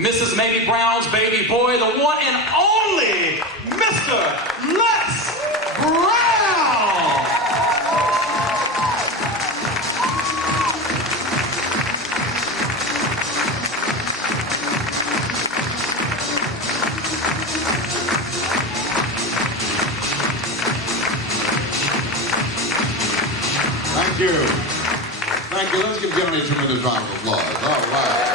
Mrs. Maybe Brown's baby boy, the one and only Mr. Les Brown. Thank you. Thank you. Let's give Johnny a tremendous round of applause. All right.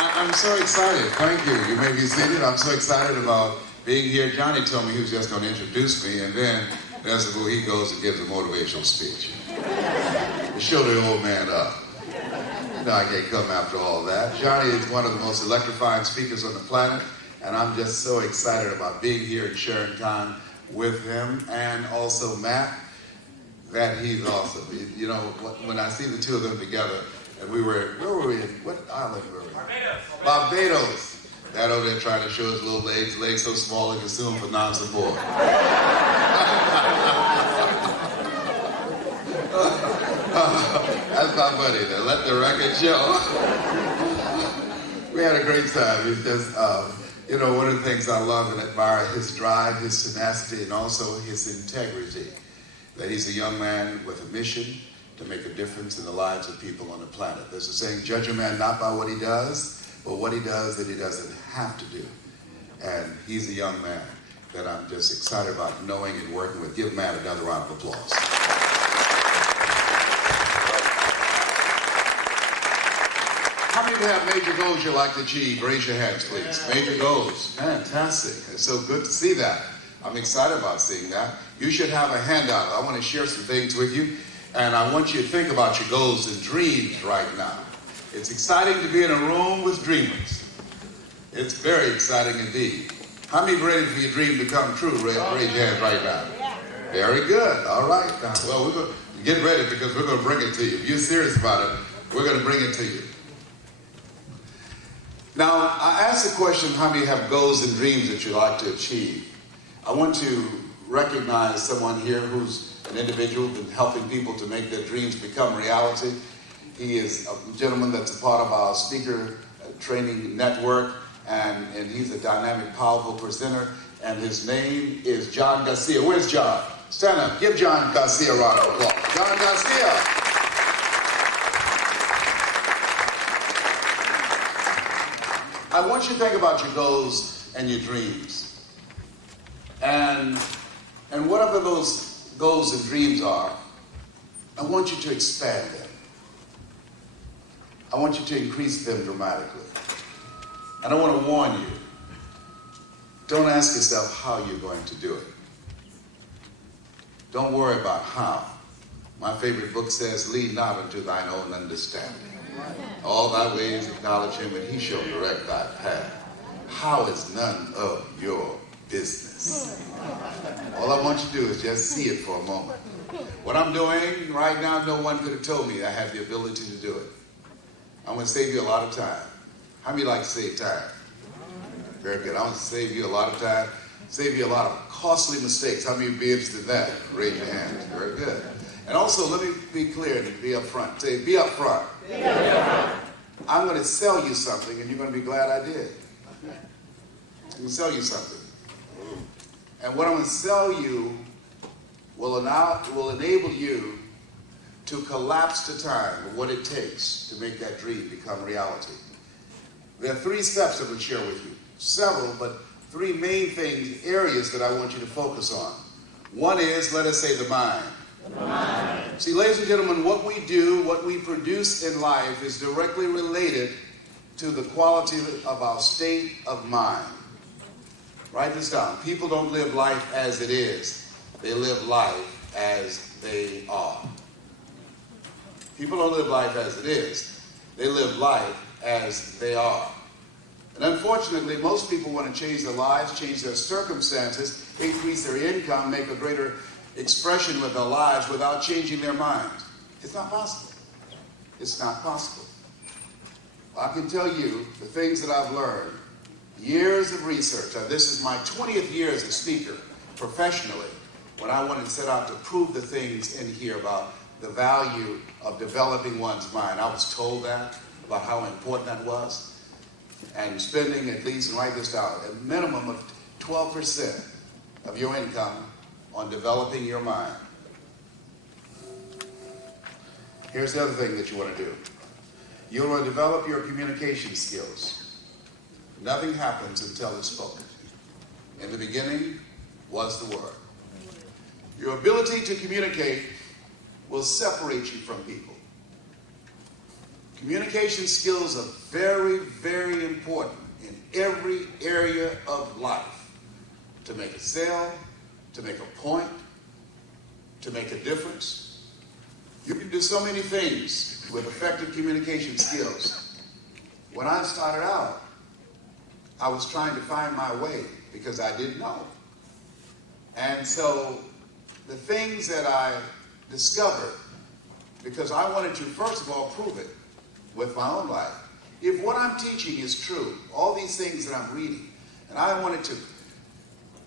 I'm so excited. Thank you. You may be seated. I'm so excited about being here. Johnny told me he was just going to introduce me, and then that's where he goes and gives a motivational speech. To show the old man up. You know I can't come after all that. Johnny is one of the most electrifying speakers on the planet, and I'm just so excited about being here and sharing time with him, and also Matt, that he's awesome. You know, when I see the two of them together, and where were we in, what island were we? Barbados. That over there trying to show his little legs so small he can sue him for non-support. That's not funny, though. Let the record show. We had a great time. It's just, you know, one of the things I love and admire, his drive, his tenacity, and also his integrity. That he's a young man with a mission to make a difference in the lives of people on the planet. There's a saying, judge a man not by what he does, but what he does that he doesn't have to do. And he's a young man that I'm just excited about knowing and working with. Give Matt another round of applause. How many of you have major goals you'd like to achieve? Raise your hands, please. Major goals. Fantastic. It's so good to see that. I'm excited about seeing that. You should have a handout. I want to share some things with you, and I want you to think about your goals and dreams right now. It's exciting to be in a room with dreamers. It's very exciting indeed. How many are ready for your dream to come true? Raise your hands right now. Very good. All right. Well, we're going to get ready because we're going to bring it to you. If you're serious about it, we're going to bring it to you. Now, I asked the question, how many have goals and dreams that you'd like to achieve? I want to recognize someone here who's an individual who's been helping people to make their dreams become reality. He is a gentleman that's a part of our speaker training network, and he's a dynamic, powerful presenter, and his name is John Garcia. Where's John? Stand up. Give John Garcia a round of applause. John Garcia. I want you to think about your goals and your dreams. And whatever those goals and dreams are, I want you to expand them. I want you to increase them dramatically. And I want to warn you, don't ask yourself how you're going to do it. Don't worry about how. My favorite book says, lean not unto thine own understanding. All thy ways acknowledge him, and he shall direct thy path. How is none of your business. All I want you to do is just see it for a moment. What I'm doing right now, no one could have told me I had the ability to do it. I'm going to save you a lot of time. How many like to save time? Very good. I'm going to save you a lot of time, save you a lot of costly mistakes. How many would be interested in that? Raise your hands. Very good. And also, let me be clear and be up front. Say, be up front. I'm going to sell you something, and you're going to be glad I did. I'm going to sell you something. And what I'm going to sell you will enable you to collapse the time of what it takes to make that dream become reality. There are 3 steps I'm going to share with you. Several, but 3 main things, areas that I want you to focus on. One is, let us say, the mind. The mind. See, ladies and gentlemen, what we do, what we produce in life is directly related to the quality of our state of mind. Write this down. People don't live life as it is. They live life as they are. People don't live life as it is. They live life as they are. And unfortunately, most people want to change their lives, change their circumstances, increase their income, make a greater expression with their lives without changing their minds. It's not possible. It's not possible. I can tell you the things that I've learned, years of research. This is my 20th year as a speaker professionally, when I wanted to set out to prove the things in here about the value of developing one's mind. I was told that, about how important that was. And spending at least, and write this down, a minimum of 12% of your income on developing your mind. Here's the other thing that you want to do. You want to develop your communication skills. Nothing happens until it's spoken. In the beginning was the Word. Your ability to communicate will separate you from people. Communication skills are very, very important in every area of life. To make a sale, to make a point, to make a difference. You can do so many things with effective communication skills. When I started out, I was trying to find my way because I didn't know. And so the things that I discovered, because I wanted to, first of all, prove it with my own life. If what I'm teaching is true, all these things that I'm reading, and I wanted to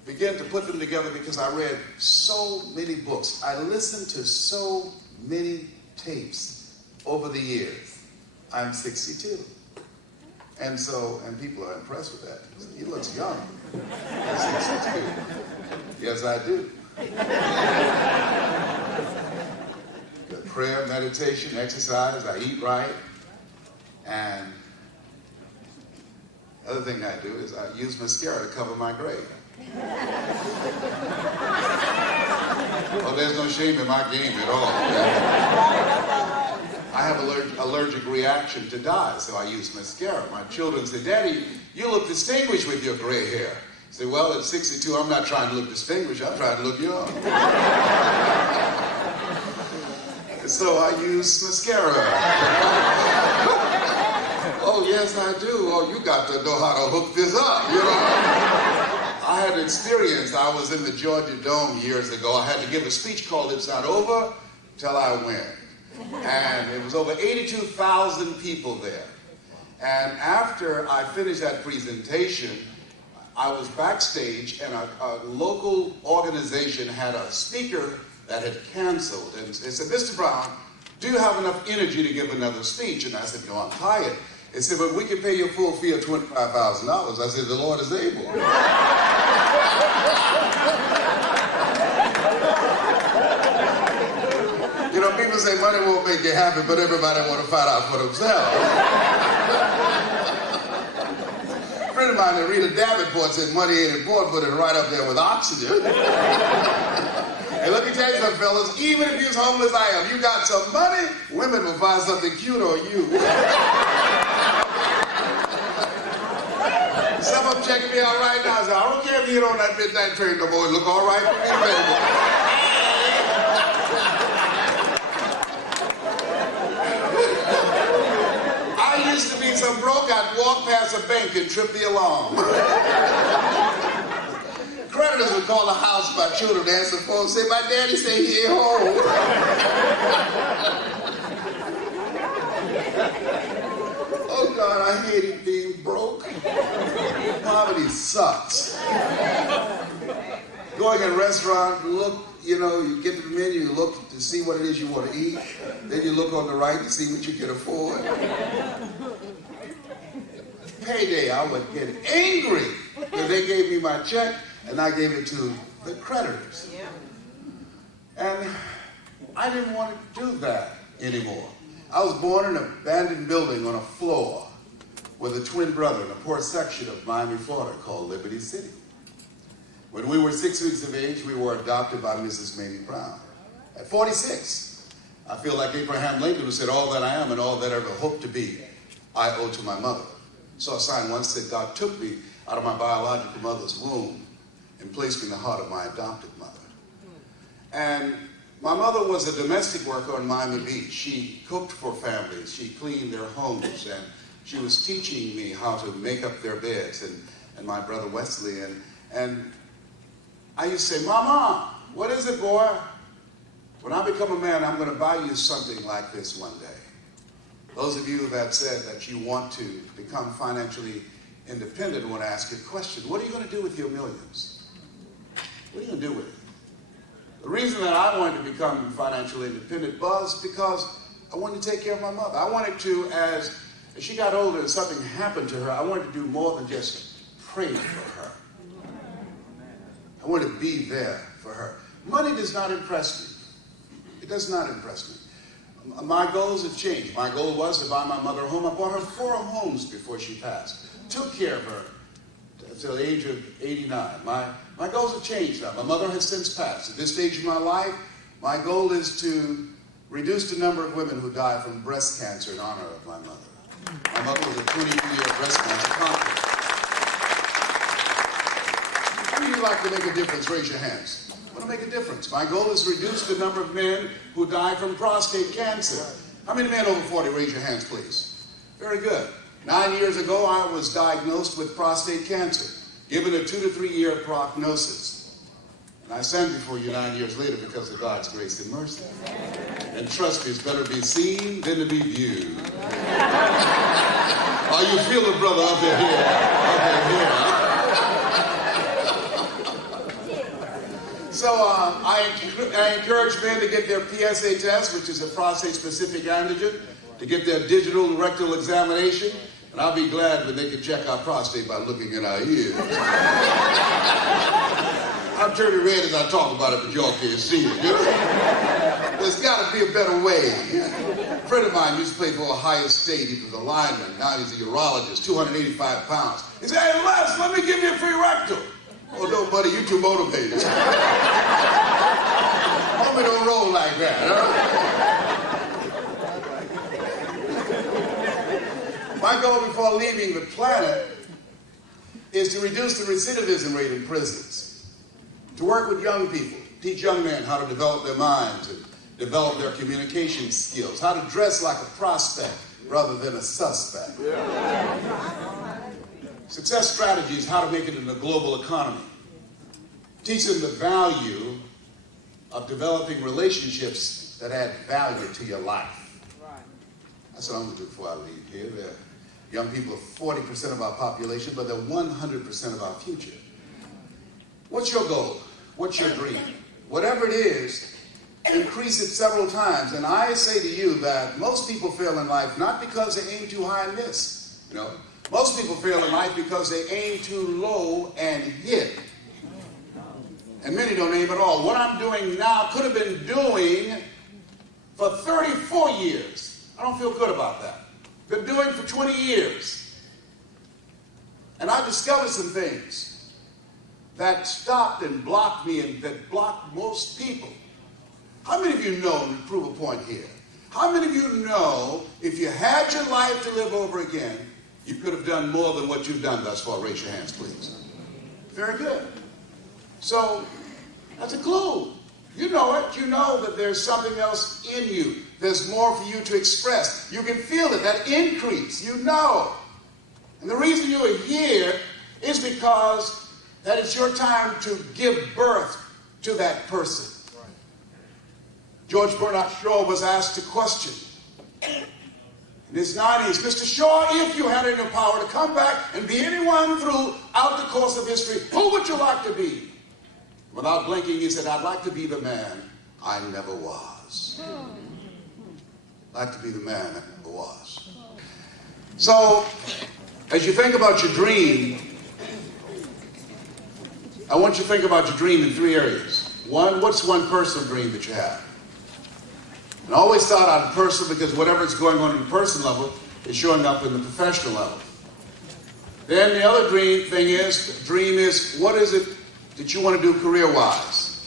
begin to put them together because I read so many books. I listened to so many tapes over the years. I'm 62. And people are impressed with that. He looks young. I'm 62. Yes, I do. Good prayer, meditation, exercise, I eat right. And the other thing I do is I use mascara to cover my grave. Oh, there's no shame in my game at all. I have allergic reaction to dye, so I use mascara. My children say, Daddy, you look distinguished with your gray hair. I say, well, at 62, I'm not trying to look distinguished. I'm trying to look young. So I use mascara. Oh, yes, I do. Oh, you got to know how to hook this up, you know. I had experience. I was in the Georgia Dome years ago. I had to give a speech called It's Not Over Till I Win. And it was over 82,000 people there. And after I finished that presentation, I was backstage and a local organization had a speaker that had canceled. And they said, Mr. Brown, do you have enough energy to give another speech? And I said, no, I'm tired. They said, but we can pay your full fee of $25,000. I said, the Lord is able. You know, people say money won't make you happy, but everybody want to find out for themselves. A friend of mine, Rita Davenport, said money ain't important, but it's right up there with oxygen. And let me tell you something, fellas, even if you're as homeless as I am, you got some money, women will find something cute on you. Some of them check me out right now and say, I don't care if you get on that midnight train no more, it look all right for me, baby. I used to be so broke, I'd walk past a bank and trip the alarm. Creditors would call the house, my children would answer the phone and say, my daddy say he ain't home. Oh God, I hated being broke. Poverty sucks. Going in a restaurant, look, you know, you get to the menu, you look to see what it is you want to eat. Then you look on the right to see what you can afford. Payday, I would get angry because they gave me my check and I gave it to the creditors. And I didn't want to do that anymore. I was born in an abandoned building on a floor with a twin brother in a poor section of Miami, Florida called Liberty City. When we were 6 weeks of age, we were adopted by Mrs. Mamie Brown. At 46, I feel like Abraham Lincoln, who said, all that I am and all that I ever hope to be, I owe to my mother. So a sign once said, God took me out of my biological mother's womb and placed me in the heart of my adopted mother. And my mother was a domestic worker on Miami Beach. She cooked for families. She cleaned their homes. And she was teaching me how to make up their beds, and my brother Wesley. And I used to say, Mama, what is it, boy? When I become a man, I'm going to buy you something like this one day. Those of you that said that you want to become financially independent want to ask you a question. What are you going to do with your millions? What are you going to do with it? The reason that I wanted to become financially independent was because I wanted to take care of my mother. I wanted to, as she got older and something happened to her, I wanted to do more than just pray for her. I wanted to be there for her. Money does not impress me. It does not impress me. My goals have changed. My goal was to buy my mother a home. I bought her 4 homes before she passed. Took care of her until the age of 89. My goals have changed now. My mother has since passed. At this stage of my life, my goal is to reduce the number of women who die from breast cancer in honor of my mother. My mother was a 22-year breast cancer conqueror. How do you like to make a difference? Raise your hands. I want to make a difference. My goal is to reduce the number of men who die from prostate cancer. How many men over 40? Raise your hands, please. Very good. 9 years ago, I was diagnosed with prostate cancer, given a 2 to 3 year prognosis. And I stand before you 9 years later because of God's grace and mercy. And trust me, it's better to be seen than to be viewed. Are you feeling, brother, up in here? Up in here. So I encourage men to get their PSA test, which is a prostate-specific antigen, to get their digital rectal examination, and I'll be glad when they can check our prostate by looking at our ears. I'm turning red as I talk about it, but y'all can't see it. You know? There's got to be a better way. A friend of mine used to play for Ohio State. He was a lineman. Now he's a urologist, 285 pounds. He said, "Hey, Les, let me give you a free rectal." "Oh, no, buddy, you too motivated." Homie don't roll like that, huh? My goal before leaving the planet is to reduce the recidivism rate in prisons, to work with young people, teach young men how to develop their minds and develop their communication skills, how to dress like a prospect rather than a suspect. Success strategies, how to make it in the global economy. Teach them the value of developing relationships that add value to your life. That's what I'm going to do before I leave here. Young people are 40% of our population, but they're 100% of our future. What's your goal? What's your dream? Whatever it is, increase it several times. And I say to you that most people fail in life not because they aim too high and miss. You know, most people fail in life because they aim too low and hit. And many don't aim at all. What I'm doing now could have been doing for 34 years. I don't feel good about that. Been doing for 20 years. And I discovered some things that stopped and blocked me and that blocked most people. How many of you know, to prove a point here, how many of you know if you had your life to live over again, you could have done more than what you've done thus far? Raise your hands, please. Very good. So, that's a clue. You know it. You know that there's something else in you. There's more for you to express. You can feel it, that increase. You know. And the reason you are here is because that it's your time to give birth to that person. Right. George Bernard Shaw was asked a question in his 90s. "Mr. Shaw, if you had it in your power to come back and be anyone throughout the course of history, who would you like to be?" Without blinking, he said, "I'd like to be the man I never was." I'd like to be the man I never was. So, as you think about your dream, I want you to think about your dream in 3 areas. One, what's one personal dream that you have? And I always thought on the personal because whatever's going on in the personal level is showing up in the professional level. Then the other dream is, what is it that you want to do career-wise?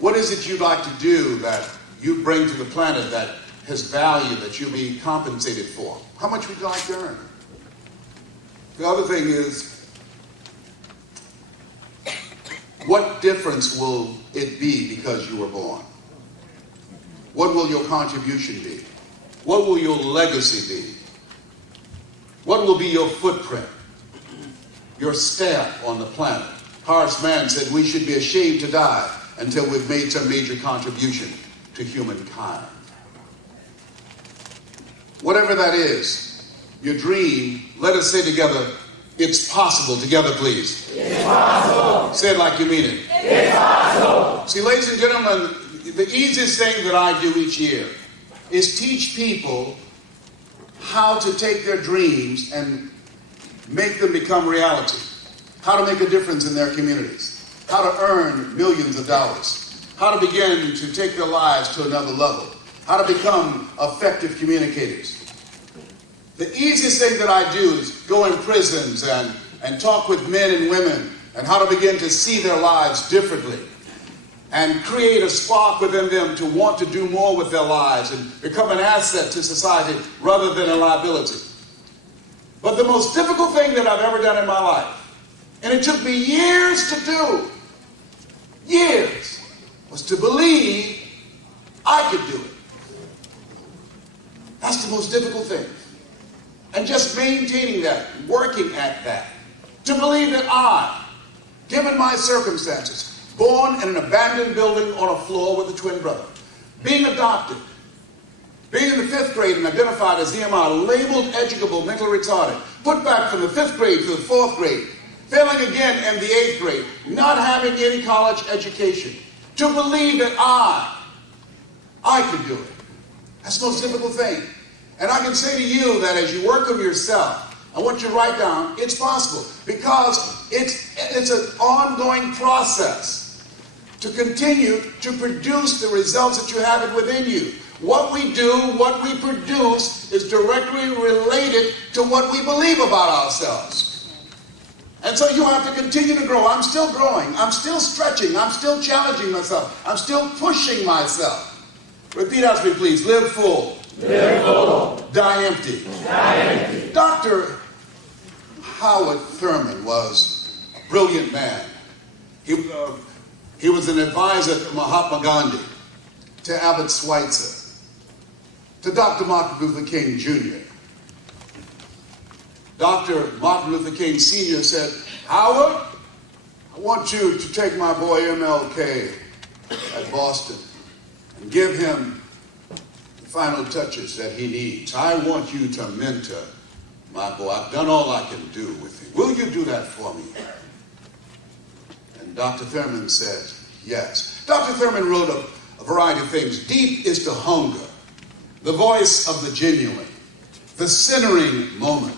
What is it you'd like to do that you bring to the planet that has value that you'll be compensated for? How much would you like to earn? The other thing is, what difference will it be because you were born? What will your contribution be? What will your legacy be? What will be your footprint? Your stamp on the planet. Horace Mann said we should be ashamed to die until we've made some major contribution to humankind. Whatever that is, your dream, let us say together, it's possible. Together, please. It's possible. Say it like you mean it. It's possible. See, ladies and gentlemen, the easiest thing that I do each year is teach people how to take their dreams and make them become reality, how to make a difference in their communities, how to earn millions of dollars, how to begin to take their lives to another level, how to become effective communicators. The easiest thing that I do is go in prisons and talk with men and women and how to begin to see their lives differently and create a spark within them to want to do more with their lives and become an asset to society rather than a liability. But the most difficult thing that I've ever done in my life, and it took me years to do, years, was to believe I could do it. That's the most difficult thing. And just maintaining that, working at that, to believe that I, given my circumstances, born in an abandoned building on a floor with a twin brother, being adopted, being in the 5th grade and identified as EMI, labeled educable, mentally retarded, put back from the 5th grade to the 4th grade, failing again in the 8th grade, not having any college education, to believe that I could do it. That's the most difficult thing. And I can say to you that as you work on yourself, I want you to write down, it's possible, because it's an ongoing process to continue to produce the results that you have within you. What we do, what we produce, is directly related to what we believe about ourselves. And so you have to continue to grow. I'm still growing. I'm still stretching. I'm still challenging myself. I'm still pushing myself. Repeat after me, please. Live full. Live full. Die empty. Die empty. Dr. Howard Thurman was a brilliant man. He was an advisor to Mahatma Gandhi, to Albert Schweitzer, to Dr. Martin Luther King Jr. Dr. Martin Luther King Sr. said, Howard, I want you to take my boy MLK at Boston and give him the final touches that he needs. I want you to mentor my boy. I've done all I can do with him. Will you do that for me? And Dr. Thurman said, yes. Dr. Thurman wrote a variety of things. Deep is the hunger, the voice of the genuine, the centering moment.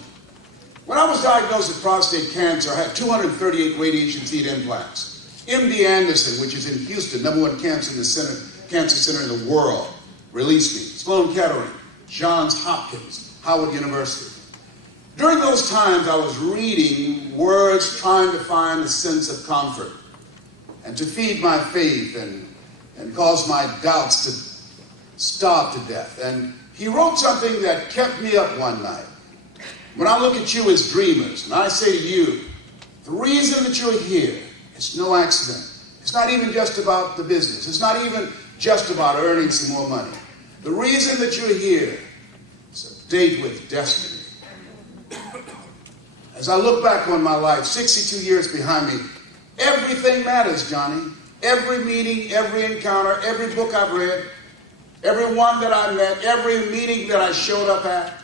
When I was diagnosed with prostate cancer, I had 238 radiation seed implants. MD Anderson, which is in Houston, #1 cancer center in the world, released me. Sloan Kettering, Johns Hopkins, Howard University. During those times, I was reading words, trying to find a sense of comfort and to feed my faith and cause my doubts to starve to death. And he wrote something that kept me up one night. When I look at you as dreamers, and I say to you, the reason that you're here is no accident. It's not even just about the business. It's not even just about earning some more money. The reason that you're here is a date with destiny. As I look back on my life, 62 years behind me, everything matters, Johnny. Every meeting, every encounter, every book I've read, everyone that I met, every meeting that I showed up at,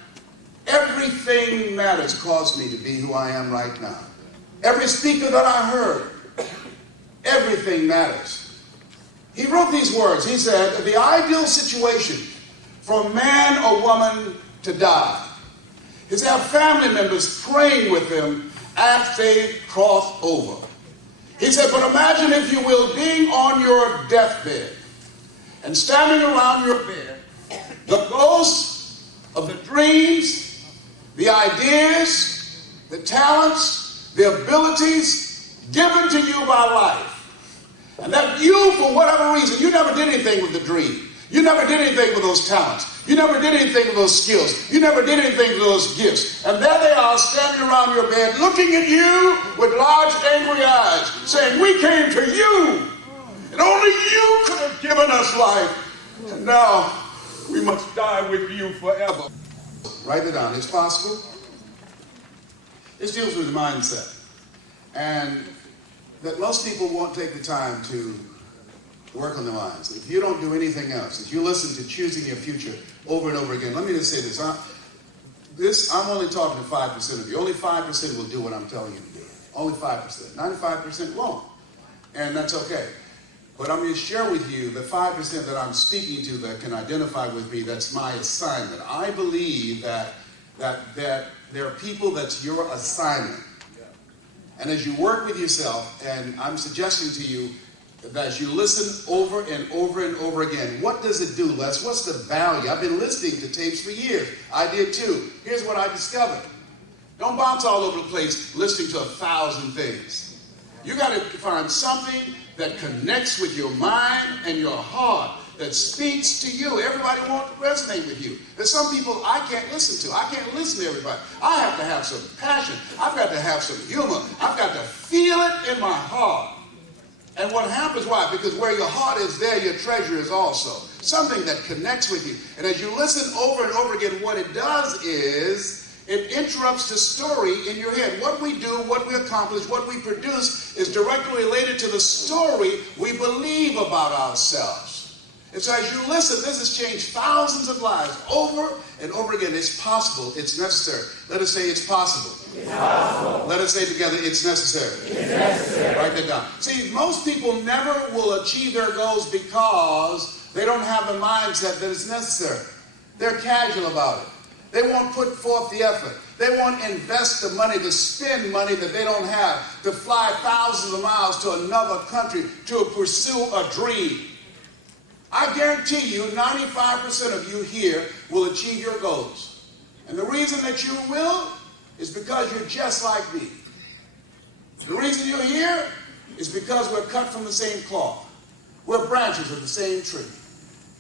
everything matters caused me to be who I am right now. Every speaker that I heard, everything matters. He wrote these words. He said, the ideal situation for a man or woman to die is to have family members praying with them as they cross over. He said, but imagine, if you will, being on your deathbed and standing around your bed, the ghosts of the dreams, the ideas, the talents, the abilities given to you by life. And that you, for whatever reason, you never did anything with the dream. You never did anything with those talents. You never did anything with those skills. You never did anything with those gifts. And there they are, standing around your bed, looking at you with large, angry eyes, saying, we came to you, and only you could have given us life. And now we must die with you forever. Write it down. It's possible. This deals with mindset. And that most people won't take the time to work on their minds. If you don't do anything else, if you listen to choosing your future over and over again, let me just say this. I'm only talking to 5% of you. Only 5% will do what I'm telling you to do. Only 5%. 95% won't. And that's okay. But I'm going to share with you the 5% that I'm speaking to that can identify with me. That's my assignment. I believe that there are people that's your assignment. And as you work with yourself, and I'm suggesting to you that as you listen over and over and over again, what does it do, Les? What's the value? I've been listening to tapes for years. I did too. Here's what I discovered. Don't bounce all over the place listening to 1,000 things. You got to find something that connects with your mind and your heart, that speaks to you. Everybody won't resonate with you. There's some people I can't listen to. I can't listen to everybody. I have to have some passion. I've got to have some humor. I've got to feel it in my heart. And what happens, why? Because where your heart is, there your treasure is also. Something that connects with you. And as you listen over and over again, what it does is it interrupts the story in your head. What we do, what we accomplish, what we produce is directly related to the story we believe about ourselves. And so as you listen, this has changed thousands of lives over and over again. It's possible. It's necessary. Let us say it's possible. It's possible. Let us say together, it's necessary. It's necessary. Write that down. See, most people never will achieve their goals because they don't have the mindset that it's necessary. They're casual about it. They won't put forth the effort. They won't invest the money to spend money that they don't have, to fly thousands of miles to another country to pursue a dream. I guarantee you 95% of you here will achieve your goals. And the reason that you will is because you're just like me. The reason you're here is because we're cut from the same cloth. We're branches of the same tree.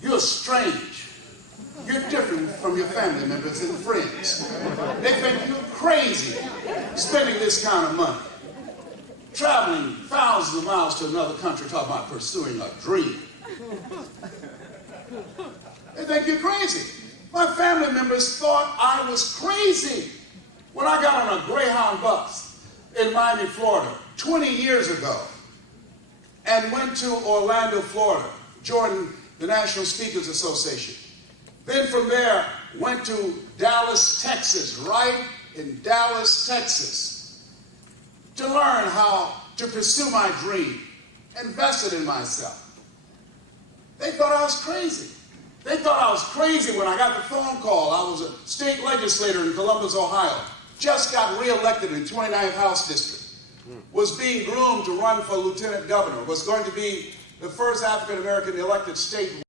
You're strange. You're different from your family members and friends. They think you're crazy spending this kind of money. Traveling thousands of miles to another country talking about pursuing a dream. They think you're crazy. My family members thought I was crazy when I got on a Greyhound bus in Miami, Florida, 20 years ago, and went to Orlando, Florida, joined the National Speakers Association. Then from there, went to Dallas, Texas, right in Dallas, Texas, to learn how to pursue my dream, invested in myself. They thought I was crazy. They thought I was crazy when I got the phone call. I was a state legislator in Columbus, Ohio, just got reelected in 29th House District, was being groomed to run for lieutenant governor, was going to be the first African-American elected state